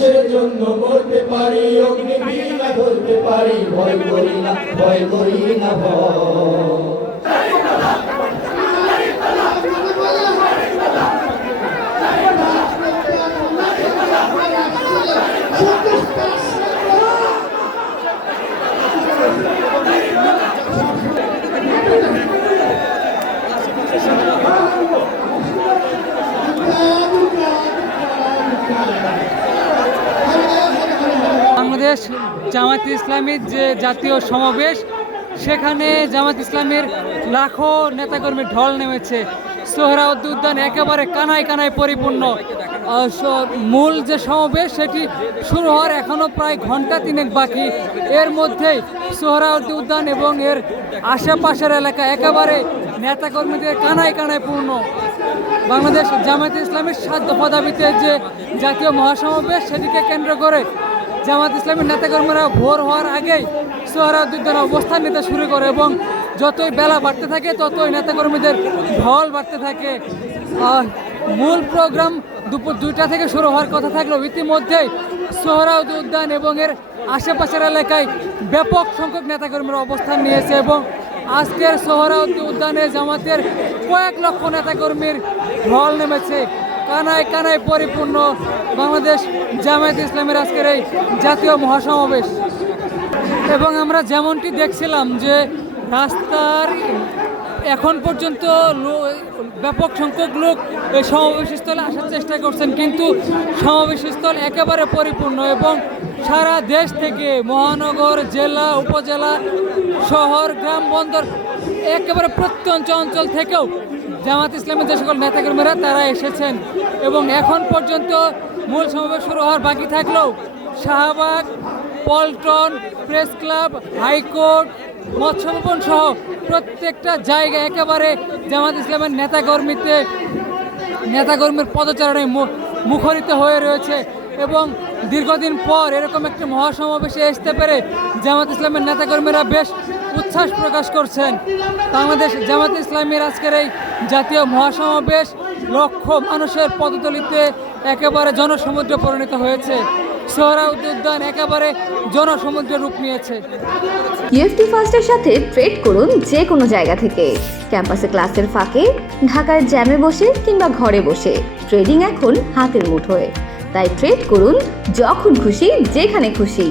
দেশের জন্য করতে পারি অগ্নিবীণা ধরতে পারি ভয় করি না ভয় করি না বাংলাদেশ জামায়াত ইসলামীর যে জাতীয় সমাবেশ, সেখানে জামায়াত ইসলামীর লাখো নেতাকর্মীর ঢল নেমেছে। সোহরাওয়ার্দী উদ্যান একেবারে কানায় কানায় পরিপূর্ণ। মূল যে সমাবেশ সেটি শুরু হওয়ার এখনও প্রায় ঘন্টা তিনেক বাকি। এর মধ্যেই সোহরাওয়ার্দী উদ্যান এবং এর আশেপাশের এলাকা একেবারে নেতাকর্মীদের কানায় কানায় পূর্ণ। বাংলাদেশ জামায়াত ইসলামীর ৭ দফা দাবিতে যে জাতীয় মহাসমাবেশ, সেটিকে কেন্দ্র করে জামায়াত ইসলামীর নেতাকর্মীরা ভোর হওয়ার আগেই সোহরাওয়ার্দী উদ্যানে অবস্থান নিতে শুরু করে এবং যতই বেলা বাড়তে থাকে ততই নেতাকর্মীদের ঢল বাড়তে থাকে। মূল প্রোগ্রাম দুপুর ২টা থেকে শুরু হওয়ার কথা থাকলেও ইতিমধ্যেই সোহরাওয়ার্দী উদ্যান এবং এর আশেপাশের এলাকায় ব্যাপক সংখ্যক নেতাকর্মীরা অবস্থান নিয়েছে এবং আজকের সোহরাওয়ার্দী উদ্যানে জামাতের কয়েক লক্ষ নেতাকর্মীর ঢল নেমেছে। কানায় কানায় পরিপূর্ণ বাংলাদেশ জামায়াত ইসলামের আজকের এই জাতীয় মহাসমাবেশ। এবং আমরা যেমনটি দেখছিলাম যে রাস্তার এখন পর্যন্ত ব্যাপক সংখ্যক লোক এই সমাবেশস্থলে আসার চেষ্টা করছেন, কিন্তু সমাবেশস্থল একেবারে পরিপূর্ণ এবং সারা দেশ থেকে মহানগর, জেলা, উপজেলা, শহর, গ্রাম, বন্দর একেবারে প্রত্যন্ত অঞ্চল থেকেও জামায়াত ইসলামের যে সকল নেতাকর্মীরা তারা এসেছেন। এবং এখন পর্যন্ত মূল সমাবেশ শুরু হওয়ার বাকি থাকলেও Shahbag, Paltan, press club, high court, মৎস্য ভবন সহ প্রত্যেকটা জায়গায় একেবারে জামায়াত ইসলামের নেতাকর্মীর পদচারণায় মুখরিত হয়ে রয়েছে। এবং দীর্ঘদিন পর এরকম একটা মহাসমাবেশে আসতে পেরে জামায়াত ইসলামের নেতাকর্মীরা বেশ উচ্ছ্বাস প্রকাশ করছেন। বাংলাদেশ জামায়াত ইসলামীর আজকের এই জাতীয় মহাসমাবেশ লক্ষ মানুষের পদতলিতে একেবারে জনসমুদ্রে পরিণত হয়েছে। সোহরাওয়ার্দী উদ্যান একেবারে জনসমুদ্রের রূপ নিয়েছে। ইউএফটি ফার্স্টের সাথে ট্রেড করুন যে কোনো জায়গা থেকে। ক্যাম্পাসে ক্লাসের ফাঁকে, ঢাকার জ্যামে বসে কিংবা ঘরে বসে ট্রেডিং এখন হাতের মুঠোয়। তাই ট্রেড করুন যখন খুশি, যেখানে খুশি।